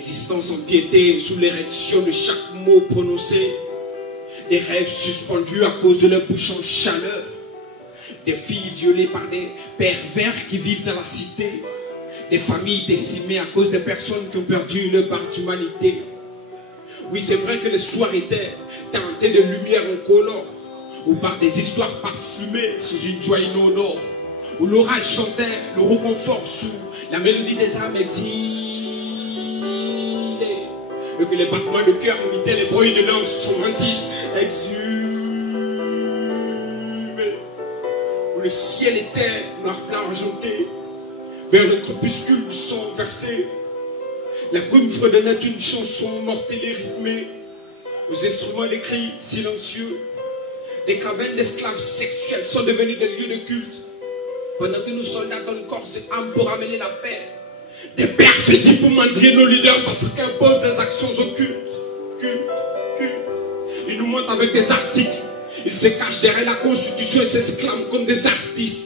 L'existence empiétée sous l'érection de chaque mot prononcé. Des rêves suspendus à cause de leur bouche en chaleur. Des filles violées par des pervers qui vivent dans la cité. Des familles décimées à cause des personnes qui ont perdu leur part d'humanité. Oui, c'est vrai que les soirs étaient teintés de lumière en colore, ou par des histoires parfumées sous une joie inodore, où l'orage chantait le reconfort sous la mélodie des âmes exilées, et que les battements de cœur imitaient les bruits de l'instrumentiste exhumé, où le ciel était noir blanc argenté, vers le crépuscule du sang versé. La brume fredonnait une chanson mortelle et rythmée, aux instruments des cris silencieux. Des cavernes d'esclaves sexuels sont devenus des lieux de culte, pendant que nos soldats donnent corps et âme pour amener la paix. Des perfidies pour mendier nos leaders africains posent des actions occultes. Ils nous mentent avec des articles. Ils se cachent derrière la Constitution et s'exclament comme des artistes.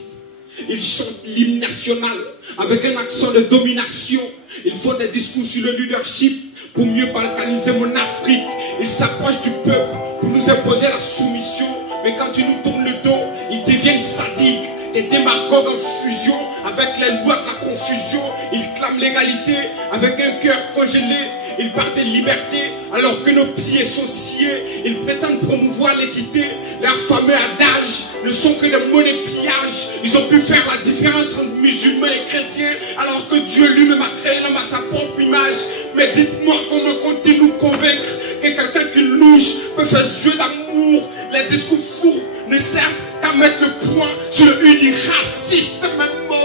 Ils chantent l'hymne national avec un accent de domination. Ils font des discours sur le leadership pour mieux balkaniser mon Afrique. Ils s'approchent du peuple pour nous imposer la soumission. Mais quand ils nous tournent le dos, ils deviennent sadiques. Des démagogues en fusion avec les lois de la confusion. Ils clament l'égalité avec un cœur congelé. Ils parlent de liberté alors que nos pieds sont sciés. Ils prétendent promouvoir l'équité. Leurs fameux adages ne sont que des mots de pillage. Ils ont pu faire la différence entre musulmans et chrétiens alors que Dieu lui-même a créé l'homme à sa propre image. Mais dites-moi comment comptez nous convaincre que quelqu'un qui louche peut faire jeu d'amour. Les discours fous ne servent qu'à mettre le point sur le U du raciste même mot.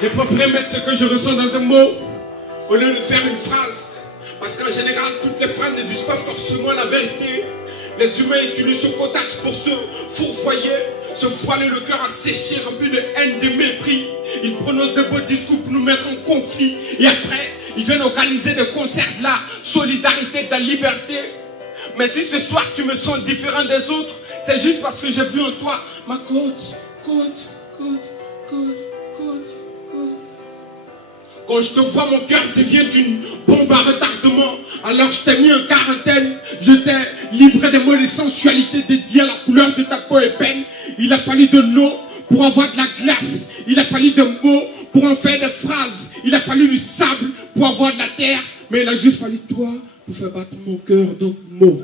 J'ai préféré mettre ce que je ressens dans un mot au lieu de faire une phrase. Parce qu'en général, toutes les phrases ne disent pas forcément la vérité. Les humains utilisent ce cottage pour se fourvoyer, se voiler le cœur asséché, rempli de haine, de mépris. Ils prononcent de beaux discours pour nous mettre en conflit. Et après, ils viennent organiser des concerts de la solidarité, de la liberté. Mais si ce soir tu me sens différent des autres, c'est juste parce que j'ai vu en toi ma côte. Quand je te vois, mon cœur devient une bombe à retardement. Alors je t'ai mis en quarantaine. Je t'ai livré des mots de sensualité dédiés à la couleur de ta peau ébène. Il a fallu de l'eau pour avoir de la glace. Il a fallu de mots pour en faire des phrases. Il a fallu du sable pour avoir de la terre. Mais il a juste fallu toi pour faire battre mon cœur. Donc mots.